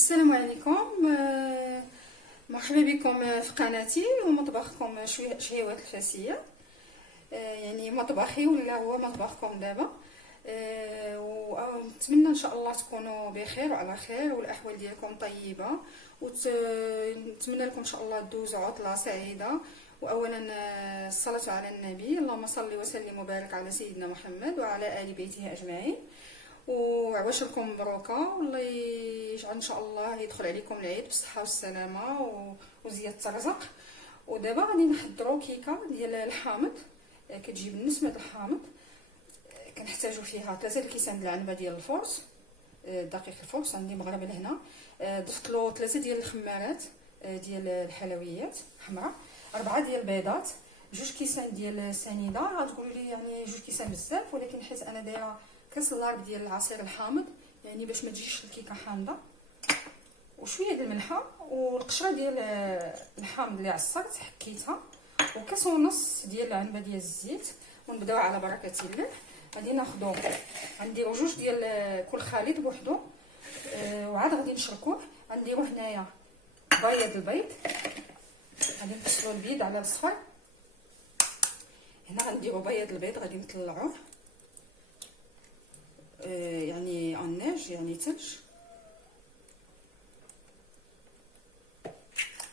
السلام عليكم. مرحبا بكم في قناتي ومطبخكم شهيوات الفاسيه. يعني مطبخي ولا هو مطبخكم دابا. ونتمنى ان شاء الله تكونوا بخير وعلى خير والاحوال ديالكم طيبه، ونتمنى لكم ان شاء الله دوزوا عطله سعيده. واولا الصلاه على النبي، اللهم صل وسلم وبارك على سيدنا محمد وعلى ال بيته اجمعين، وعواشركم مبروكه، والله يجعل ان شاء الله يدخل عليكم العيد بالصحه والسلامه وزياده الرزق. ودابا غادي نحضروا كيكه ديال الحامض. كتجي بالنسبه الحامض كنحتاجوا فيها 3 الكيسان ديال العنبه ديال الفورس، دقيق الفورس عندي مغربل هنا. ضفت له 3 ديال الخمارات ديال الحلويات حمراء، 4 ديال البيضات، 2 كيسان ديال السنيده. غتقولوا لي يعني 2 كيسان بزاف، ولكن حيت انا دايره كاس اللارب ديال العصير الحامض يعني باش ما تجيش الكيكه حامضه، وشويه ديال الملحه، والقشره ديال الحامض اللي عصرت حكيتها، وكاس ونص ديال العنبه ديال الزيت. ونبداو على بركه الله. غادي ناخذوا غنديروا 2 ديال كل خليط بوحدو، وعاد غادي نشركوه. غنديروا هنايا بيض البيض، غادي نفصلوا البيض على الصفر. هنا غنديروا بيض البيض غادي نطلعوه يعني الناج يعني ثلج،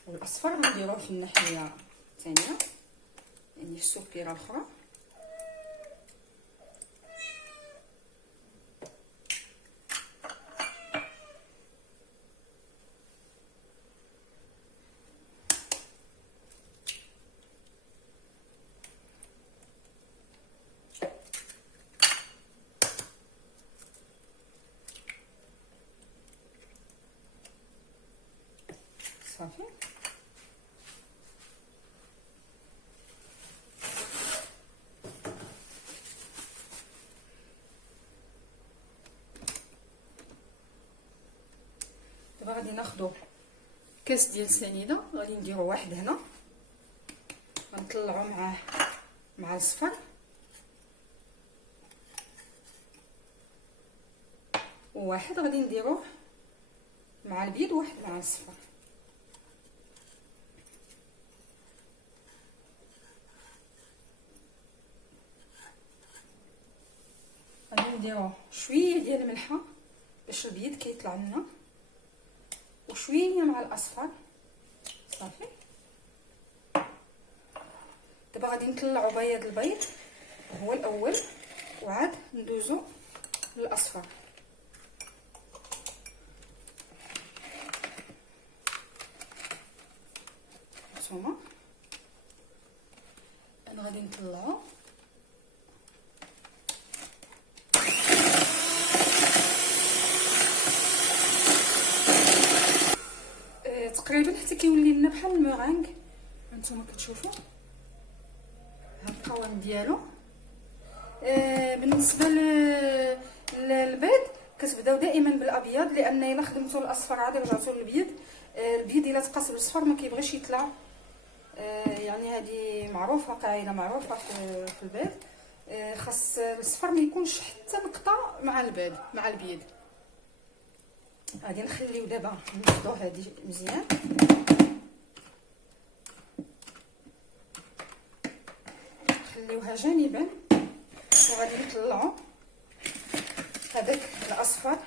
والاصفر غنديروه في الناحيه الثانيه يعني في السكيره الاخرى. صافي دابا غادي ناخذوا كاس ديال السنيده، غادي نديروا واحد هنا، غنطلعوا معاه مع الصفر، وواحد غادي نديروه مع البيض، وواحد مع الصفر. غادي نديرو شويه ديال الملحه باش البيض كيطلع لنا، وشويه مع الاصفر. صافي دابا غادي نطلعوا بياض البيض هو الاول، وعاد ندوزو للاصفر. هانتوما انا غادي نطلعو تقريبا حتى كيولي لنا بحال المورانغ. هانتوما كتشوفوا ها القوام ديالو. بالنسبه للبيض كتبداو دائما بالابيض، لان الا خدمتوا الاصفر عاد رجعتوا للبيض، البيض الا تقاس بالاصفر ما كيبغيش يطلع. يعني هذه معروفه، قاعده معروفه في البيض. خاص الاصفر ما يكونش حتى نقطه مع البيض. غادي نخليو دابا نفضوا هذه مزيان. نخليوها جانبا، وغادي نطلعوا هذاك الاصفر.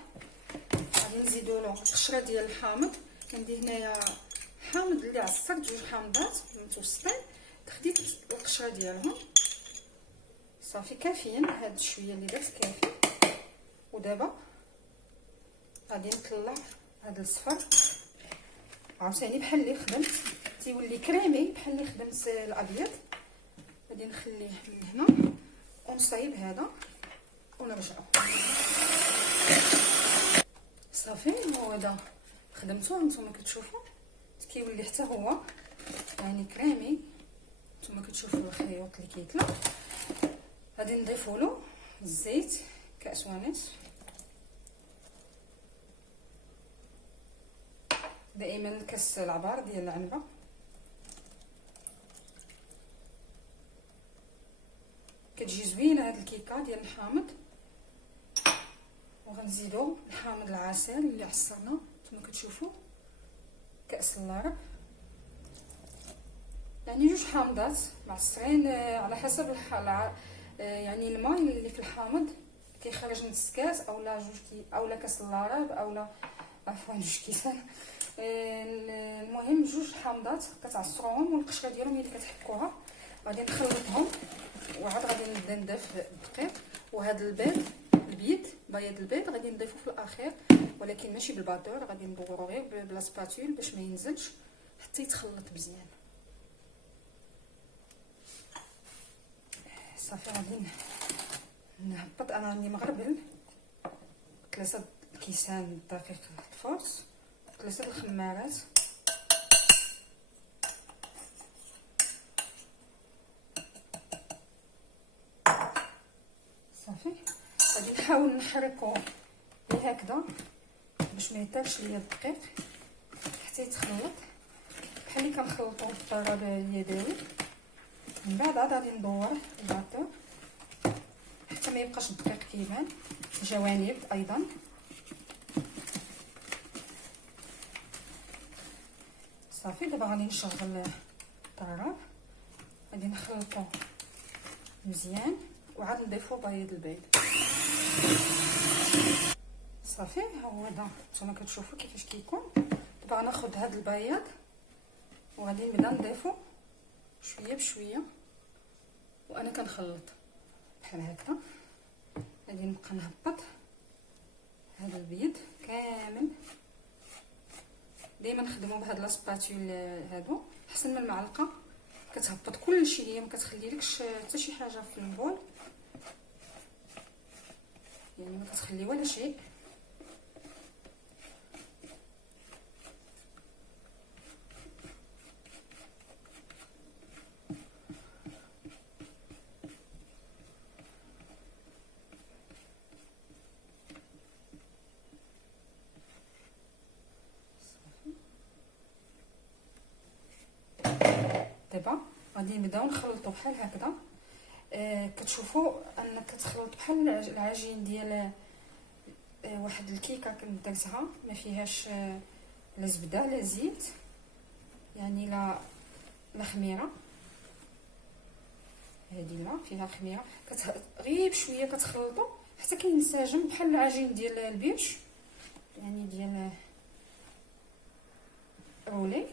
غادي نزيدوا له قشره ديال الحامض. عندي هنايا حامض اللي عصرت 2 حامضات متوسطين، خديت القشره ديالهم. صافي كافيين، هاد شويه اللي درت كافي. ودابا غادي نطلع هذا الصفر عاوتاني بحال اللي خدمت، تيولي كريمي بحال اللي خدمت الابيض. غادي نخليه من هنا ونصايب هذا ونرجعو. صافي هو هذا خدمته، نتوما كتشوفوا كيولي حتى هو يعني كريمي. نتوما كتشوفوا الخيوط اللي كيطلع. غادي نضيفوا له الزيت كاس ونصف. دائما كاس العبار ديال العنبه. كتجي زوينه هاد الكيكه ديال الحامض. وغنزيدو الحامض العسل اللي عصرنا كما كتشوفوا كاس اللارب، يعني جوج حامضات معصرين على حسب الحاله. يعني الماء اللي في الحامض كيخرج نص كاس اولا اولا كاس اللارب اولا عفوا جوج كيسان. المهم جوج حامضات كتعصروهم، والقشره ديالهم هي اللي كتحكوها. غادي نخلطهم وعاد غادي نبدا نضيف الدقيق، وهذا البيض بياض البيض غادي نضيفو في الاخير، ولكن ماشي بالبادور، غادي ندورو غير بلا سباتول باش ما ينزلش حتى يتخلط مزيان. صافي غادي نهبط. انا عندي مغربل 3 كيسان دقيق الفورس، 3 الخمارات، صافي غادي نحاول نحركو هكذا باش ما يطيرش ليا الدقيق حتى يتخلط بحال اللي كنخلطو بالطراب اليدوي. من بعد عاد غادي ندور الباطور حتى ما يبقاش الدقيق كيبان، جوانب ايضا. صافي دابا غادي نشغل الطراب، غادي نخلطو مزيان وعاد نضيفو بياض البيض. صافي ها هو دا نتوما كتشوفوا كيفاش كيكون. دابا غناخد هاد البياض وغادي نبدا نضيفو شويه بشويه، وانا كنخلط بحال هكذا. غادي نبقى نهبط هذا البيض كامل. دائما نخدموا بهاد لاسباتول هادو احسن من المعلقه، كتهبط كلشي، هي ما كتخليلكش حتى شي حاجه في البول، يعني ما كتخلي ولا شيء. دابا غادي نبداو نخلطو بحال هكذا. كتشوفوا انك كتخلط بحال العجين ديال واحد الكيكه كنت درتها ما فيهاش لا زبده لا زيت، يعني لا خميره. هذه لا فيها خميره، غير بشويه كتخلطوا حتى كينسجم بحال العجين ديال البيش، يعني ديال رولي.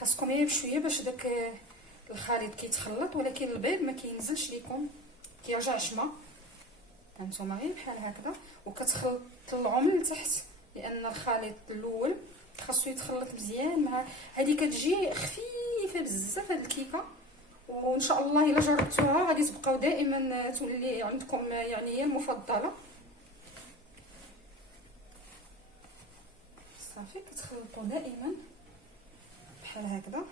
خاصكم غير بشويه باش داك الخليط كيتخلط، ولكن البيض ما كينزلش ليكم، كيرجع شما. هانتوما غير بحال هكذا وكتطلعوا من التحت، لان الخليط الاول خاصو يتخلط مزيان مع هذه. كتجي خفيفه بزاف هاد الكيكه، وان شاء الله الا جربتوها غادي تبقاو دائما تولي عندكم، يعني هي المفضله. صافي كتخلطوا دائما بحال هكذا.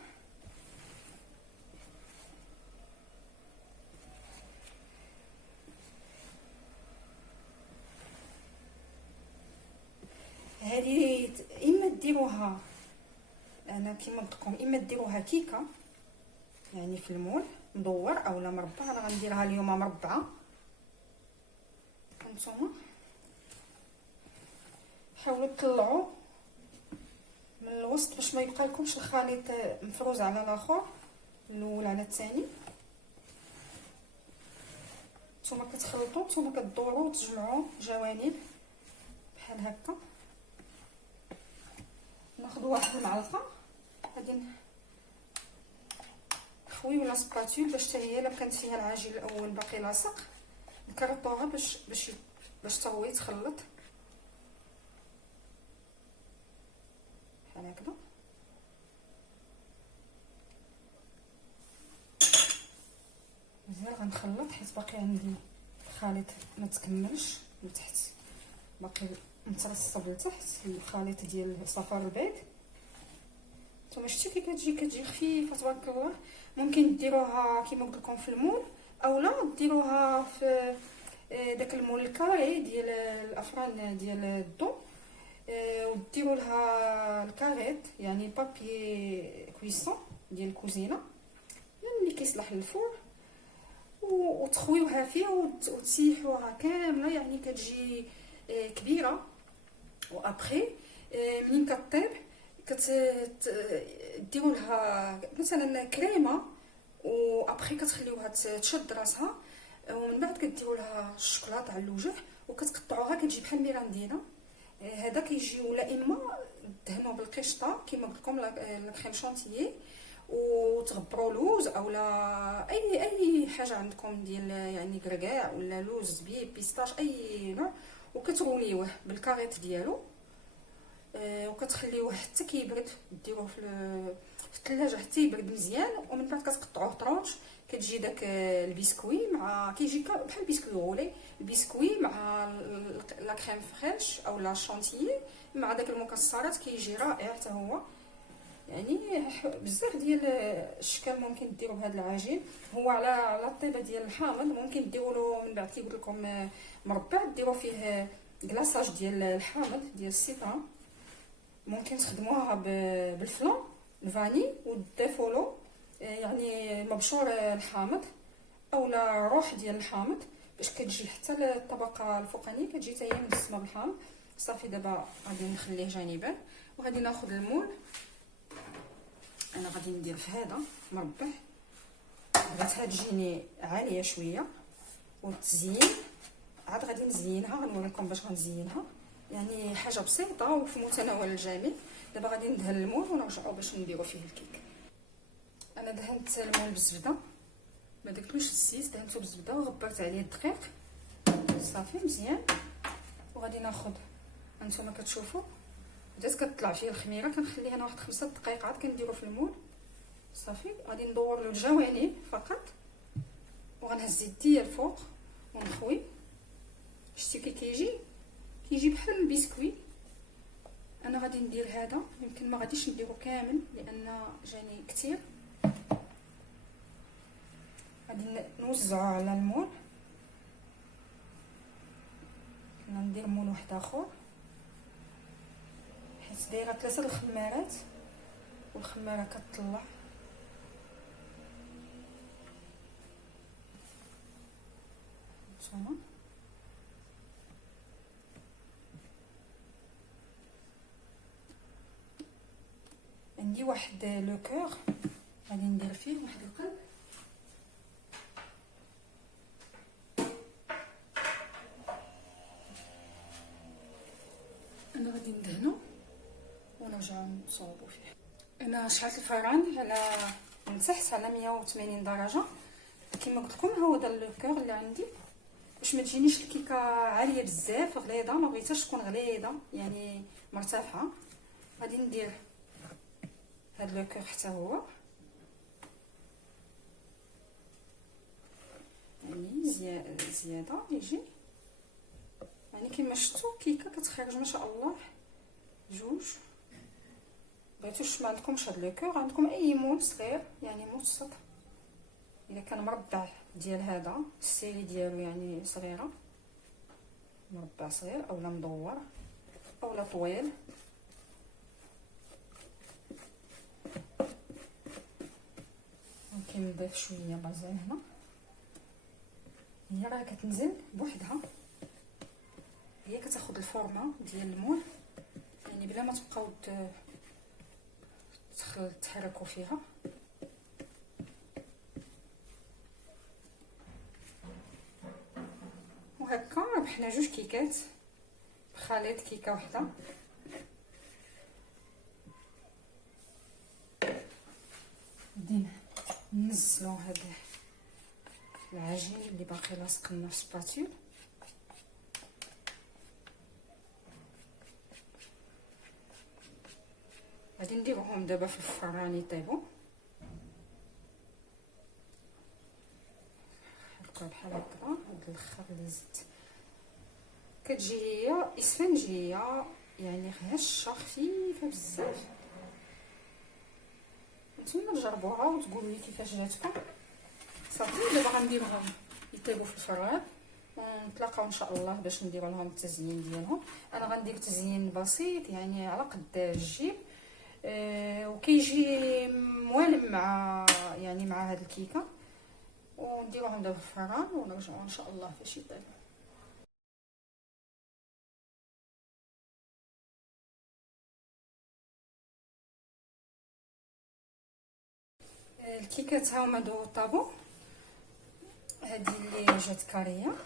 هذه اما ديروها، انا كيما قلت لكم، اما ديروها كيكه يعني في المول مدور اولا مربع. انا غنديرها اليوم مربعه. هانتوما حاولوا تطلعوا من الوسط باش ما يبقى لكمش الخليط مفروز على الاخر، الاول على الثاني. نتوما كتخلطوا، نتوما كدوروا وتجمعوا جوانب بحال هكا. ناخذ واحد المعلقه غادي نخويو لا سباتول باش حتى هي الا كانت فيها العجين الاول باقي لاصق نكرطوها باش حتى هو يتخلط بحال هكذا. مزيان غنخلط حيت باقي عندي الخليط ما تكملش من تحت، باقي مترصب لتحت الخليط ديال صفار البيض. نتوما شتي كي كتجي خفيفه تبارك الله. ممكن ديروها كيما قلت لكم في المول، اولا ديروها في داك المول الكاري ديال الافران ديال الضو، وديروا لها الكاريط يعني بابي كويسون ديال الكوزينه اللي كيصلح للفور، وتخويوها فيه وتسيحوها كامله، يعني كتجي كبيره. وابخي منين كطيب ديروا لها مثلا كريمه، وابخي كتخليوها تشد راسها، ومن بعد كديروا لها الشوكولاط على الوجه وكتقطعوها كتجي بحال ميراندينا. هذا كيجي، ولا اما دهنوه بالقشطه كيما قلت لكم لا كريم شونتيي، وتغبروا لوز او لا اي حاجه عندكم ديال يعني كركاع ولا لوز زبيب بيستاش اي نوع، وكتروليوه بالكاريط ديالو. وكتخليوه حتى كيبرد، ديروه في الثلاجه حتى يبرد مزيان، ومن بعد كتقطعوه طرونش. كتجي داك البسكوي مع كيجي بحال البسكوي غولي، البسكوي مع لا كريم فريش او لا شونتيي مع داك المكسرات، كيجي رائع حتى هو. يعني بزاف ديال الاشكال ممكن ديروا بهذا العجين. هو على الطيبه ديال الحامض ممكن ديروا له من بعد كيقول لكم مربع، ديروا فيه كلاصاج ديال الحامض ديال السيترون. ممكن تخدموها بالفلان الفاني وديفولو، يعني مبشور الحامض اولا روح ديال الحامض، باش كتجي حتى الطبقه الفوقانيه كتجي حتى هي مدسمه بالحامض. صافي دابا غادي نخليه جانبا، وغادي ناخذ المول. انا غادي ندير في هذا مربع، بغيتها تجيني عاليه شويه والتزيين عاد غادي نزينها، غنوريكم باش غنزينها، يعني حاجه بسيطه وفي متناول الجميع. دابا غادي ندهن المول ونرجعوا باش نديروا فيه الكيك. انا دهنت المول بالزبده، ما درتلوش الزيت، دهنته بالزبده وغبرت عليه الدقيق صافي مزيان. وغادي ناخذ، هانتوما كتشوفوا بدات كتطلع فيه الخميره، كنخليها انا واحد 5 دقائق عاد كنديرو في المول صافي. غادي ندور له الجوانب فقط، وغنهز يدي الفوق ونخوي. شتي كي كيجي بحال البسكوي. انا غادي ندير هذا، يمكن ما غاديش نديرو كامل لان جاني كتير. غادي نوزعو على المول، ندير مول واحد اخر حيت دايره 3 الخمارات، والخماره كتطلع. نتوما عندي واحد لو كور غادي ندير فيه واحد القلب. انا غادي ندهنو ونرجعو نصوبو فيه. انا شعلت الفران على من تحت على 180 درجه كما قلت لكم. هو هذا لو كور اللي عندي باش ما تجينيش الكيكه عاليه بزاف غليظه، ما بغيتهاش تكون غليظه يعني مرتفعه. غادي ندير هاد لو كور حتى هو، يعني زياده يجي، يعني كما شفتوا كيكه كتخرج ما شاء الله جوج. بغيتوش ما عندكمش هاد لو كور، عندكم اي مول صغير يعني متوسط، اذا كان مربع ديال هذا السيري ديالو يعني صغيره، مربع صغير اولا مدور اولا طويل. ممكن نضيف شويه بازال هنا، هي راه كتنزل بوحدها، هي كتاخذ الفورمه ديال المول يعني بلا ما تبقاو تحركوا فيها. وهكا ربحنا جوج كيكات بخليط كيكه واحده. غادي ننزلوا هذا العجين اللي باقي لاصق لنا في السباتيل. غادي نديروهم دابا في الفران يطيبوا بحال هكا. هاد الاخر اللي زدت كتجي هي اسفنجيه يعني هشه خفيفه بزاف. نتمنى تجربوها وتقولوا لي كيفاش جاتكم. صافي دابا غنديرهم يطيبوا في الفران ونتلاقاو ان شاء الله باش نديروا لهم التزيين ديالهم. انا غندير تزيين بسيط يعني على قد الجيب، وكيجي موالم مع يعني مع هاد الكيكه. ونديروهم دابا في الفران ونرجعوا ان شاء الله فاش يطيبوا. الكيكات ها هما دو طابو. هذه اللي جات كاريه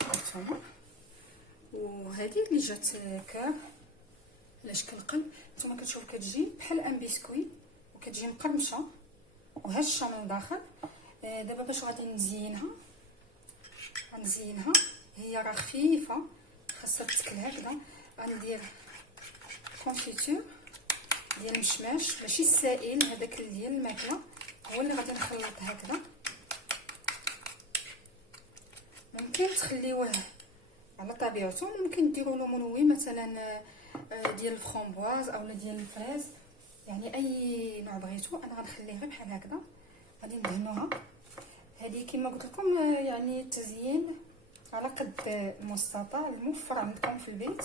هانتوما، وهذه اللي جات كاب على شكل قلب. نتوما كتشوفوا كتجي بحال ان بسكوي وكتجي مقرمشه وهشه من الداخل. دابا باش غادي نزينها، غنزينها. هي راه خفيفه خاصها تتكل هكذا. غندير كونفيتور ديال المشماش، ماشي السائل هذاك ديال الماكله، هو اللي غادي نخلط هكذا. ممكن تخليوه على طبيعته، ممكن ديروا له منوي مثلا ديال الفرامبواز اولا ديال الفريز، يعني اي نوع بغيتو. انا غنخليه غير بحال هكذا. غادي ندهنوها. هذه كما قلت لكم يعني تزيين على قد المستطاع الموفر عندكم في البيت.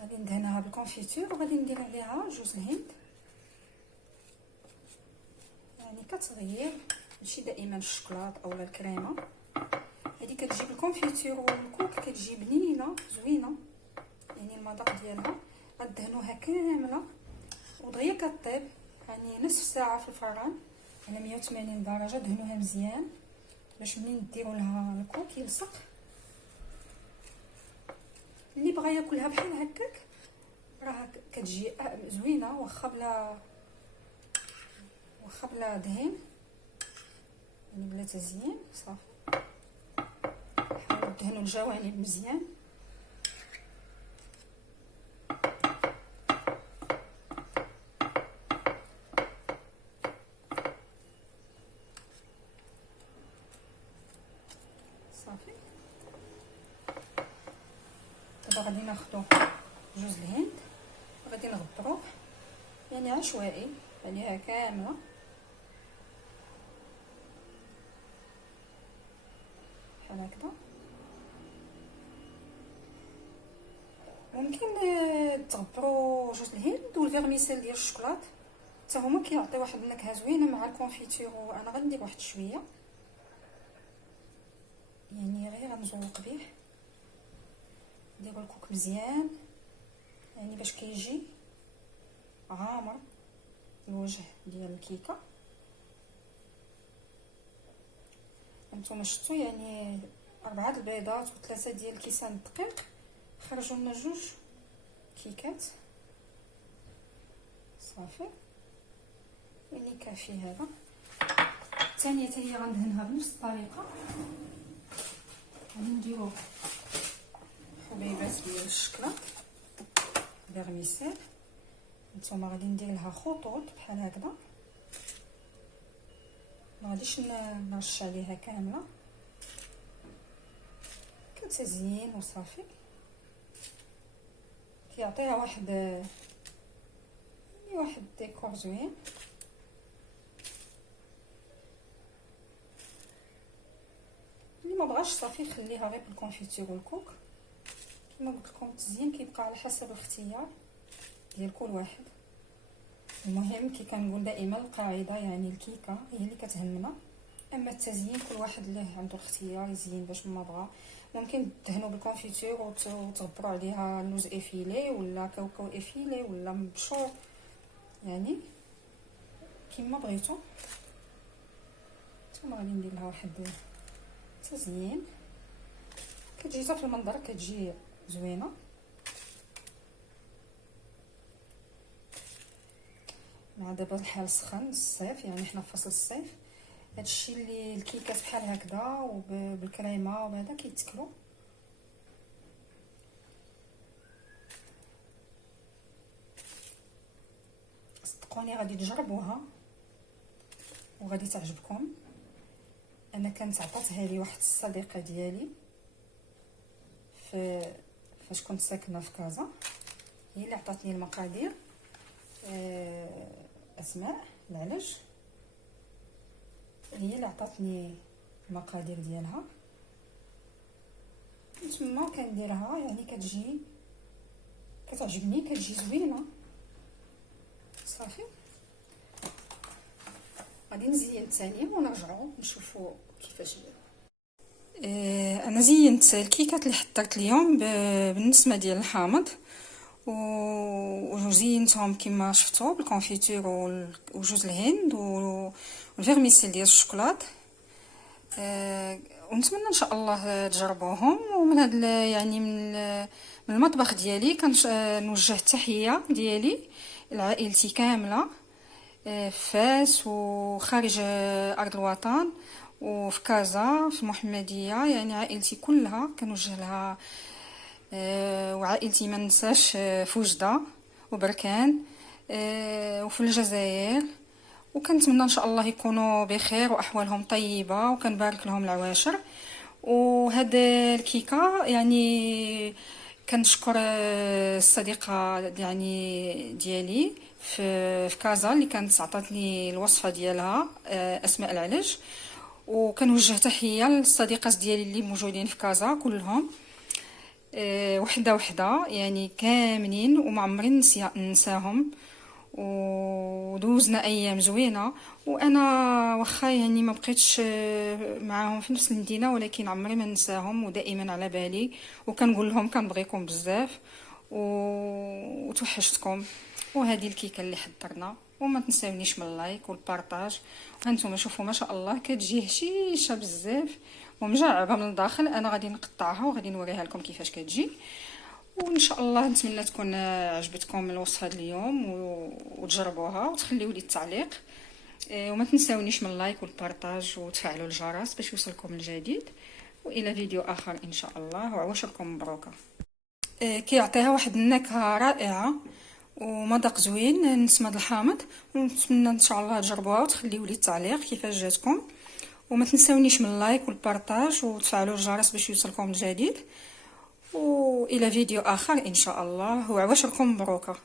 غادي ندهنها بالكونفيتور وغادي ندير عليها جوز الهند، يعني كتغيير ماشي دائما الشوكولات اولا الكريمه. هذه كتجي بالكونفيتور والكوك كتجي بنينه زوينه، يعني المذاق ديالها. غدهنوها كامله ودغيا كطيب، يعني نصف ساعه في الفران على 180 درجه. دهنوها مزيان باش منين ديروا لها الكوك يلصق. اللي بغى ياكلها بحال هكاك راه كتجي زوينه، واخا بلا دهن، يعني بلا تزيين. صافي حاولوا دهنوا الجوانب مزيان. صافي دابا غادي ناخذ جوز الهند، غادي نغطروه يعني عشوائي عليها كامله. بحال هكذا. ممكن تغبروا جوز الهند والفيرميسيل ديال الشوكولات، حتى هما كيعطي واحد النكهه زوينه مع الكونفيتور. وانا غندير واحد شويه، يعني غير غنزوق به. نديروا الكوك مزيان يعني باش كيجي عامر الوجه ديال الكيكه. هانتوما شفتوا يعني 4 البيضات و3 ديال كيسان الدقيق خرجوا لنا 2 كيكات. صافي يعني كافي هذا. الثانيه حتى هي غندهنها بنفس الطريقه. غادي نديرو حبيبات ديال الشكلاط فيرميسيل. نتوما غادي ندير لها خطوط بحال هكذا، ما غاديش نرش عليها كامله، كتزيين وصافي. كيعطيها واحد ديكور زوين. اللي ما بغاش صافي خليها غير بالكونفيتور والكوك. كما قلت لكم التزيين كيبقى على حسب الاختيار ديال كل واحد. المهم كي كنقول دائما القاعده يعني الكيكه هي اللي كتهمنا، اما التزيين كل واحد له عنده الاختيار يزين باش ما بغى. ممكن تدهنوا بالكونفيتور وتغبروا عليها لوز افيلي ولا كاوكاو افيلي ولا مبشور، يعني كيما بغيتو. ثم غادي ندير لها واحد تزيين كتجي حتى في المنظر كتجي زوينه. مع دابا الحال سخن الصيف، يعني حنا في فصل الصيف، هادشي اللي الكيكات بحال هكذا وبالكريمه وهذا كيتكلوا. صدقوني غادي تجربوها وغادي تعجبكم. انا كانت عطاتها لي واحد الصديقه ديالي فاش كنت ساكنه في كازا، هي اللي عطاتني المقادير. اسماء العلج هي اللي عطاتني المقادير ديالها، تما كنديرها يعني كتجي كتعجبني، كتجي زوينه. صافي غادي نزين الثانيه ونرجعوا نشوفوا كيفاش هي. انا زينت الكيكات اللي حضرت اليوم بالنسمه ديال الحامض، وزينتهم كما شفتوا بالكونفيتور وجوز الهند والفيرميسيل ديال الشوكولات. ونتمنى ان شاء الله تجربوهم. ومن هذا يعني من المطبخ ديالي كنوجه التحيه ديالي لعائلتي كامله في فاس وخارج ارض الوطن وفي كازا في المحمديه، يعني عائلتي كلها كنوجه لها. وعائلتي ما ننساش في وجده وبركان وفي الجزائر. وكنتمنى ان شاء الله يكونوا بخير واحوالهم طيبه، وكنبارك لهم العواشر. وهاد الكيكه يعني كنشكر الصديقه يعني ديالي في كازا اللي كانت عطاتني الوصفه ديالها، اسماء العلج. وكنوجه تحيه للصديقات ديالي اللي موجودين في كازا كلهم، وحده وحده يعني كاملين، وما عمري ننساهم. ودوزنا ايام زوينه. وانا واخا يعني ما بقيتش معاهم في نفس المدينه، ولكن عمري ما ننساهم ودائما على بالي. وكنقول لهم كنبغيكم بزاف وتوحشتكم. وهذه الكيكه اللي حضرنا. وما تنساونيش من اللايك والبارطاج. وهانتوما شوفوا ما شاء الله كتجي هشيشه بزاف ومجعبه من الداخل. انا غادي نقطعها وغادي نوريها لكم كيفاش كتجي. وان شاء الله نتمنى تكون عجبتكم الوصفه اليوم وتجربوها وتخليوا لي التعليق. وما تنساونيش من اللايك والبارطاج وتفعلوا الجرس باش يوصلكم الجديد. والى فيديو اخر ان شاء الله، وعواشركم مبروكه. كيعطيها واحد النكهه رائعه ومذاق زوين نسمد الحامض. ونتمنى ان شاء الله تجربوها وتخليوا لي التعليق كيفاش جاتكم. وما تنساونيش من اللايك والبارطاج وتفعلوا الجرس باش يوصلكم الجديد. والى فيديو اخر ان شاء الله، وعواشركم مبروكه.